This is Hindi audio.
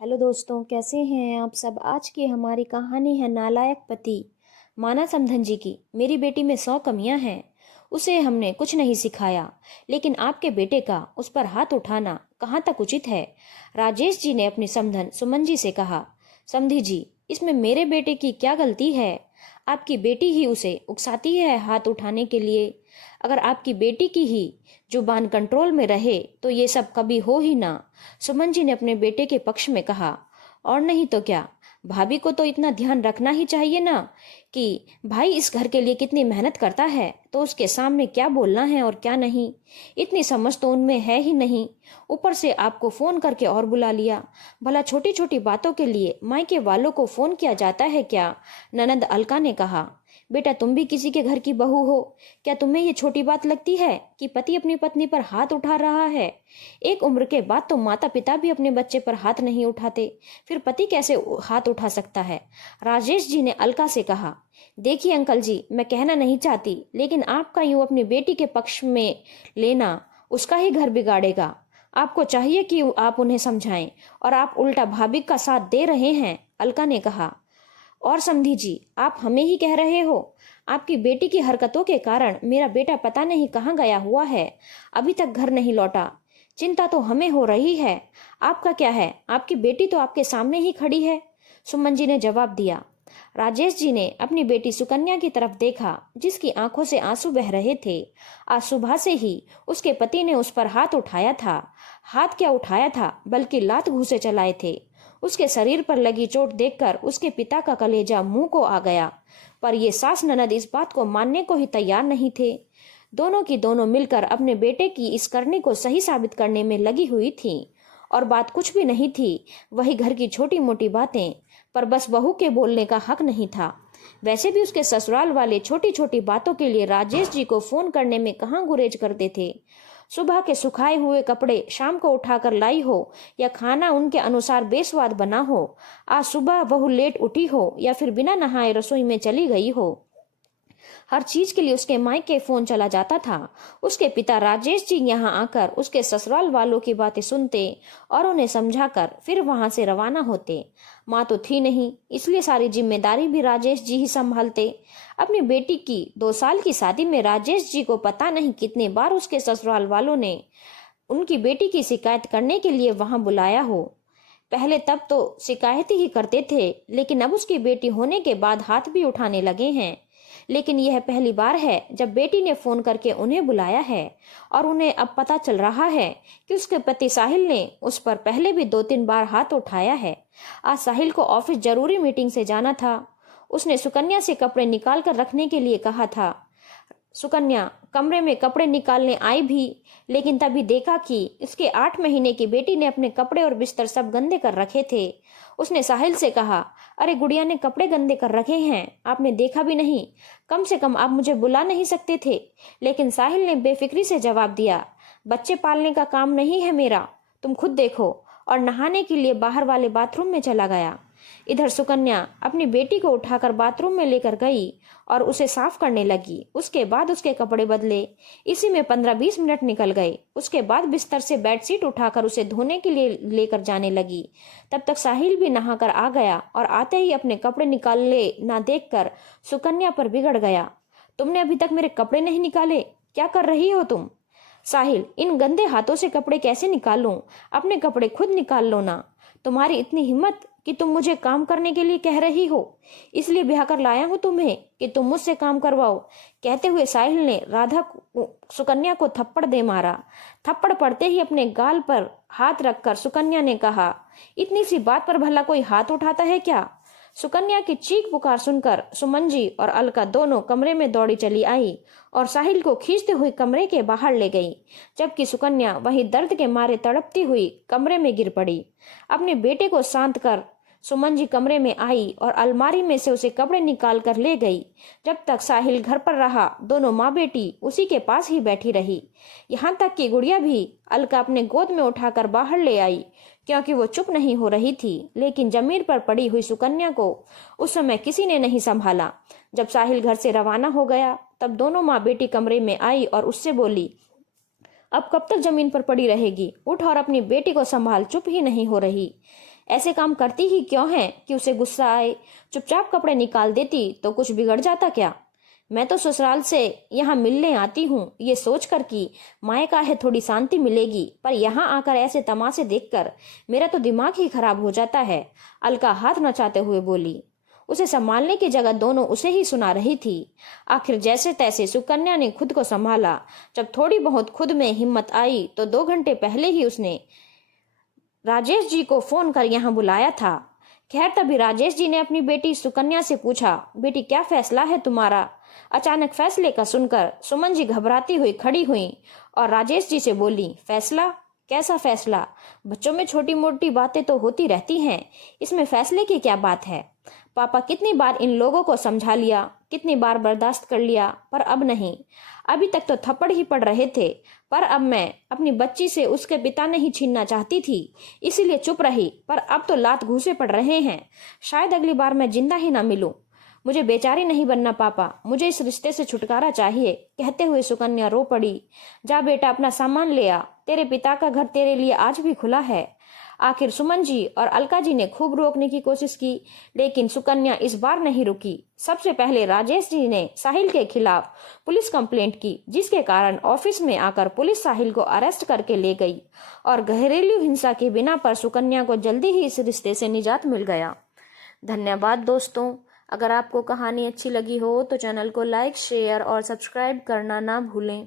हेलो दोस्तों, कैसे हैं आप सब। आज की हमारी कहानी है नालायक पति माना समधन जी की। मेरी बेटी में 100 कमियां हैं, उसे हमने कुछ नहीं सिखाया, लेकिन आपके बेटे का उस पर हाथ उठाना कहाँ तक उचित है। राजेश जी ने अपनी समधन सुमन जी से कहा, समधी जी, इसमें मेरे बेटे की क्या गलती है। आपकी बेटी ही उसे उकसाती है हाथ उठाने के लिए। अगर आपकी बेटी की ही जुबान कंट्रोल में रहे तो ये सब कभी हो ही ना। सुमन जी ने अपने बेटे के पक्ष में कहा, और नहीं तो क्या, भाभी को तो इतना ध्यान रखना ही चाहिए ना कि भाई इस घर के लिए कितनी मेहनत करता है, तो उसके सामने क्या बोलना है और क्या नहीं। इतनी समझ तो उनमें है ही नहीं, ऊपर से आपको फोन करके और बुला लिया। भला छोटी छोटी बातों के लिए मायके वालों को फोन किया जाता है क्या। ननद अलका ने कहा, बेटा तुम भी किसी के घर की बहू हो, क्या तुम्हें ये छोटी बात लगती है कि पति अपनी पत्नी पर हाथ उठा रहा है। एक उम्र के बाद तो माता पिता भी अपने बच्चे पर हाथ नहीं उठाते, फिर पति कैसे हाथ उठा सकता है। राजेश जी ने अलका से कहा, देखिए अंकल जी, मैं कहना नहीं चाहती, लेकिन आपका यूं अपनी बेटी के पक्ष में लेना उसका ही घर बिगाड़ेगा। आपको चाहिए कि आप उन्हें समझाएं, और आप उल्टा भाभी का साथ दे रहे हैं। अलका ने कहा, और समधी जी, आप हमें ही कह रहे हो। आपकी बेटी की हरकतों के कारण मेरा बेटा पता नहीं कहाँ गया हुआ है, अभी तक घर नहीं लौटा। चिंता तो हमें हो रही है, आपका क्या है, आपकी बेटी तो आपके सामने ही खड़ी है। सुमन जी ने जवाब दिया। राजेश जी ने अपनी बेटी सुकन्या की तरफ देखा, जिसकी आंखों से आंसू बह रहे थे। आज सुबह से ही उसके पति ने उस पर हाथ उठाया था। हाथ क्या उठाया था, बल्कि लात घूंसे चलाए थे। उसके शरीर पर लगी चोट देखकर उसके पिता का कलेजा मुंह को आ गया, पर ये सास ननद इस बात को मानने को ही तैयार नहीं थे। दोनों की दोनों मिलकर अपने बेटे की इस करनी को सही साबित करने में लगी हुई थीं। और बात कुछ भी नहीं थी, वही घर की छोटी मोटी बातें, पर बस बहू के बोलने का हक नहीं था। वैसे भी उसके ससुराल वाले छोटी छोटी बातों के लिए राजेश जी को फोन करने में कहाँ गुरेज करते थे। सुबह के सुखाए हुए कपड़े शाम को उठाकर लाई हो, या खाना उनके अनुसार बेस्वाद बना हो, आज सुबह बहू लेट उठी हो या फिर बिना नहाए रसोई में चली गई हो, हर चीज के लिए उसके मायके फोन चला जाता था। उसके पिता राजेश जी यहाँ आकर उसके ससुराल वालों की बातें सुनते और उन्हें समझाकर फिर वहां से रवाना होते। माँ तो थी नहीं, इसलिए सारी जिम्मेदारी भी राजेश जी ही संभालते। अपनी बेटी की 2 साल की शादी में राजेश जी को पता नहीं कितने बार उसके ससुराल वालों ने उनकी बेटी की शिकायत करने के लिए वहां बुलाया हो। पहले तब तो शिकायत ही करते थे, लेकिन अब उसकी बेटी होने के बाद हाथ भी उठाने लगे हैं। लेकिन यह पहली बार है जब बेटी ने फोन करके उन्हें बुलाया है, और उन्हें अब पता चल रहा है कि उसके पति साहिल ने उस पर पहले भी 2-3 बार हाथ उठाया है। आज साहिल को ऑफिस जरूरी मीटिंग से जाना था। उसने सुकन्या से कपड़े निकाल कर रखने के लिए कहा था। सुकन्या कमरे में कपड़े निकालने आई भी, लेकिन तभी देखा कि उसके 8 महीने की बेटी ने अपने कपड़े और बिस्तर सब गंदे कर रखे थे। उसने साहिल से कहा, अरे गुड़िया ने कपड़े गंदे कर रखे हैं, आपने देखा भी नहीं, कम से कम आप मुझे बुला नहीं सकते थे। लेकिन साहिल ने बेफिक्री से जवाब दिया, बच्चे पालने का काम नहीं है मेरा, तुम खुद देखो, और नहाने के लिए बाहर वाले बाथरूम में चला गया। इधर सुकन्या अपनी बेटी को उठाकर बाथरूम में लेकर गई और उसे साफ करने लगी। उसके बाद उसके कपड़े बदले, इसी में 15-20 मिनट निकल गए। उसके बाद बिस्तर से बेडशीट उठाकर उसे धोने के लिए लेकर जाने लगी। तब तक साहिल भी नहाकर आ गया और आते ही अपने कपड़े निकाले ना देखकर सुकन्या पर बिगड़ गया। तुमने अभी तक मेरे कपड़े नहीं निकाले, क्या कर रही हो तुम। साहिल, इन गंदे हाथों से कपड़े कैसे निकालूं, अपने कपड़े खुद निकाल लो ना। तुम्हारी इतनी हिम्मत कि तुम मुझे काम करने के लिए कह रही हो, इसलिए ब्याह कर लाया हूं तुम्हें कि तुम मुझसे काम करवाओ। कहते हुए साहिल ने सुकन्या को थप्पड़ दे मारा। थप्पड़ पड़ते ही अपने गाल पर हाथ रखकर सुकन्या ने कहा, इतनी सी बात पर भला कोई हाथ उठाता है क्या। सुकन्या की चीख पुकार सुनकर सुमन जी और अलका दोनों कमरे में दौड़ी चली आई और साहिल को खींचते हुए कमरे के बाहर ले गई, जबकि सुकन्या वही दर्द के मारे तड़पती हुई कमरे में गिर पड़ी। अपने बेटे को शांत कर सुमन जी कमरे में आई और अलमारी में से उसे कपड़े निकाल कर ले गई। जब तक साहिल घर पर रहा, दोनों माँ बेटी उसी के पास ही बैठी रही। यहाँ तक कि गुड़िया भी अलका अपने गोद में उठाकर बाहर ले आई, क्योंकि वो चुप नहीं हो रही थी। लेकिन जमीन पर पड़ी हुई सुकन्या को उस समय किसी ने नहीं संभाला। जब साहिल घर से रवाना हो गया, तब दोनों माँ बेटी कमरे में आई और उससे बोली, अब कब तक जमीन पर पड़ी रहेगी, उठ और अपनी बेटी को संभाल, चुप ही नहीं हो रही। ऐसे काम करती ही क्यों है कि उसे गुस्सा आए? चुपचाप कपड़े निकाल देती तो कुछ बिगड़ जाता क्या? मैं तो ससुराल से यहाँ मिलने आती हूँ ये सोचकर कि मायका है थोड़ी शांति मिलेगी, पर यहाँ आकर ऐसे तमाशे देखकर मेरा तो दिमाग ही खराब हो जाता है। अलका हाथ नचाते हुए बोली। उसे संभालने की जगह दोनों उसे ही सुना रही थी। आखिर जैसे तैसे सुकन्या ने खुद को संभाला। जब थोड़ी बहुत खुद में हिम्मत आई तो 2 घंटे पहले ही उसने राजेश जी को फोन कर यहाँ बुलाया था। खैर तभी राजेश जी ने अपनी बेटी सुकन्या से पूछा, बेटी क्या फैसला है तुम्हारा? अचानक फैसले का सुनकर सुमन जी घबराती हुई खड़ी हुई और राजेश जी से बोली, फैसला? कैसा फैसला? बच्चों में छोटी मोटी बातें तो होती रहती हैं, इसमें फैसले की क्या बात है? पापा कितनी बार इन लोगों को समझा लिया, कितनी बार बर्दाश्त कर लिया, पर अब नहीं। अभी तक तो थप्पड़ ही पड़ रहे थे, पर अब मैं अपनी बच्ची से उसके पिता नहीं छीनना चाहती थी, इसीलिए चुप रही, पर अब तो लात घूंसे पड़ रहे हैं। शायद अगली बार मैं जिंदा ही ना मिलूं। मुझे बेचारी नहीं बनना पापा, मुझे इस रिश्ते से छुटकारा चाहिए। कहते हुए सुकन्या रो पड़ी। जा बेटा अपना सामान ले आ, तेरे पिता का घर तेरे लिए आज भी खुला है। आखिर सुमन जी और अलका जी ने खूब रोकने की कोशिश की, लेकिन सुकन्या इस बार नहीं रुकी। सबसे पहले राजेश जी ने साहिल के खिलाफ पुलिस कंप्लेंट की, जिसके कारण ऑफिस में आकर पुलिस साहिल को अरेस्ट करके ले गई और घरेलू हिंसा के बिना पर सुकन्या को जल्दी ही इस रिश्ते से निजात मिल गया। धन्यवाद दोस्तों। अगर आपको कहानी अच्छी लगी हो तो चैनल को लाइक, शेयर और सब्सक्राइब करना ना भूलें।